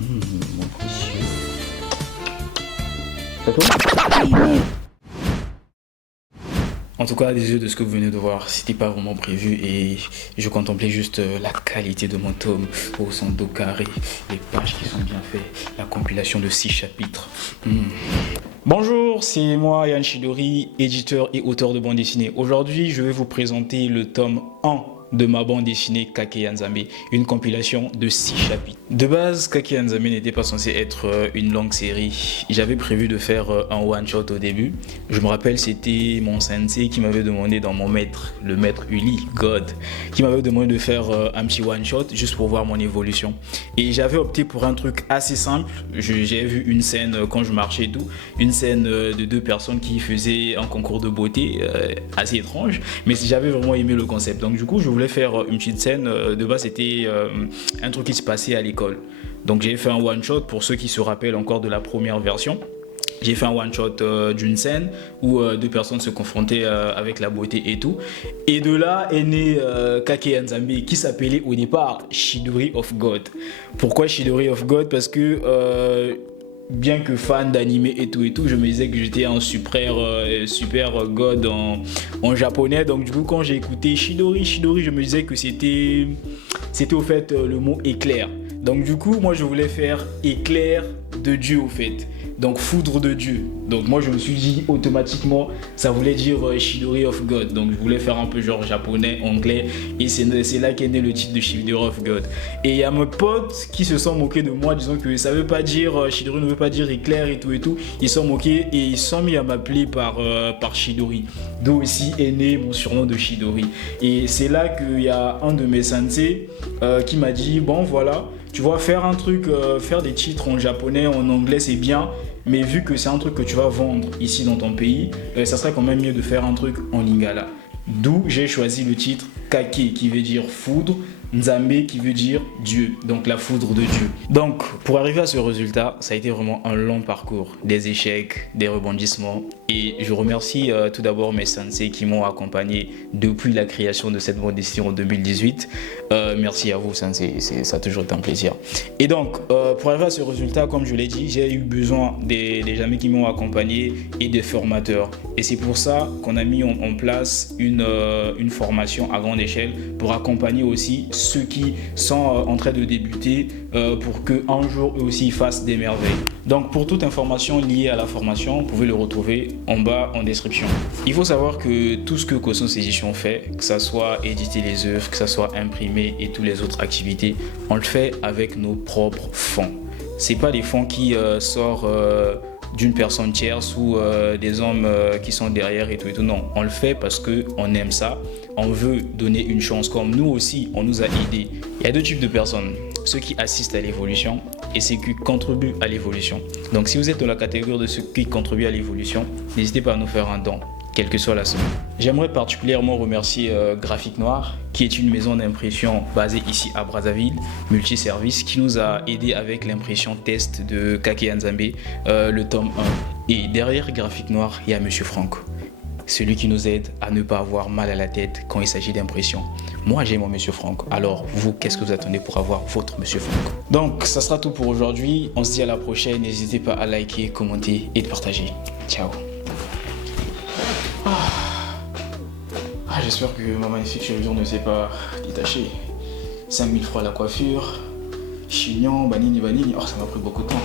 Mon précieux. C'est tout? En tout cas, désolé de ce que vous venez de voir, c'était pas vraiment prévu et je contemplais juste la qualité de mon tome au son dos carré, les pages qui sont bien faites, la compilation de 6 chapitres. Bonjour, c'est moi Yann Chidori, éditeur et auteur de bande dessinée. Aujourd'hui, je vais vous présenter le tome 1 de ma bande dessinée Kake Nzambe, une compilation de 6 chapitres. De base, Kake Nzambe n'était pas censé être une longue série. J'avais prévu de faire un one-shot au début. Je me rappelle, c'était mon sensei qui m'avait demandé dans mon maître, le maître Uli, God, qui m'avait demandé de faire un petit one-shot juste pour voir mon évolution. Et j'avais opté pour un truc assez simple. J'ai vu une scène quand je marchais et tout, une scène de 2 personnes qui faisaient un concours de beauté assez étrange, mais j'avais vraiment aimé le concept. Donc du coup, je voulais faire une petite scène. De base, c'était un truc qui se passait à l'école. Donc j'ai fait un one-shot pour ceux qui se rappellent encore de la première version. J'ai fait un one-shot d'une scène où 2 personnes se confrontaient avec la beauté et tout. Et de là est né Kake Nzambe qui s'appelait au départ Chidori of God. Pourquoi Chidori of God? Parce que bien que fan d'anime et tout, je me disais que j'étais un super god en japonais. Donc du coup, quand j'ai écouté Chidori, je me disais que c'était au fait le mot éclair. Donc du coup, moi je voulais faire éclair de Dieu au fait. Donc foudre de Dieu. Donc moi je me suis dit automatiquement ça voulait dire Chidori of God. Donc je voulais faire un peu genre japonais, anglais. Et c'est là qu'est né le titre de Chidori of God. Et il y a mes potes qui se sont moqués de moi disant que ça veut pas dire Chidori ne veut pas dire éclair et tout. Ils sont moqués et ils sont mis à m'appeler par Chidori. D'où aussi est né mon surnom de Chidori. Et c'est là qu'il y a un de mes sensei qui m'a dit bon voilà, tu vois, faire un truc, faire des titres en japonais, en anglais c'est bien, mais vu que c'est un truc que tu vas vendre ici dans ton pays, ça serait quand même mieux de faire un truc en lingala. D'où j'ai choisi le titre Kake qui veut dire foudre, Nzambe qui veut dire Dieu, donc la foudre de Dieu. Donc pour arriver à ce résultat, ça a été vraiment un long parcours, des échecs, des rebondissements. Et je remercie tout d'abord mes sensei qui m'ont accompagné depuis la création de cette bande dessinée en 2018. Merci à vous sensei, ça a toujours été un plaisir. Et donc pour arriver à ce résultat, comme je l'ai dit, j'ai eu besoin des amis qui m'ont accompagné et des formateurs. Et c'est pour ça qu'on a mis en place une formation à grande échelle pour accompagner aussi ceux qui sont en train de débuter pour qu'un jour eux aussi ils fassent des merveilles. Donc pour toute information liée à la formation, vous pouvez le retrouver en bas en description. Il faut savoir que tout ce que Cosmos Édition fait, que ça soit éditer les œuvres, que ça soit imprimer et toutes les autres activités, on le fait avec nos propres fonds. C'est pas des fonds qui sortent d'une personne tierce ou des hommes qui sont derrière et tout. Non, on le fait parce qu'on aime ça, on veut donner une chance. Comme nous aussi, on nous a aidés. Il y a 2 types de personnes, ceux qui assistent à l'évolution et ceux qui contribuent à l'évolution. Donc si vous êtes dans la catégorie de ceux qui contribuent à l'évolution, n'hésitez pas à nous faire un don, quelle que soit la somme. J'aimerais particulièrement remercier Graphique Noir, qui est une maison d'impression basée ici à Brazzaville, multiservice, qui nous a aidé avec l'impression test de Kake Nzambe, le tome 1. Et derrière Graphique Noir, il y a Monsieur Franck, celui qui nous aide à ne pas avoir mal à la tête quand il s'agit d'impression. Moi, j'ai mon Monsieur Franck. Alors, vous, qu'est-ce que vous attendez pour avoir votre Monsieur Franck? Donc, ça sera tout pour aujourd'hui. On se dit à la prochaine. N'hésitez pas à liker, commenter et de partager. Ciao. J'espère que ma magnifique chevelure ne s'est pas détachée. 5000 fois la coiffure. Chignon, banini. Oh, ça m'a pris beaucoup de temps.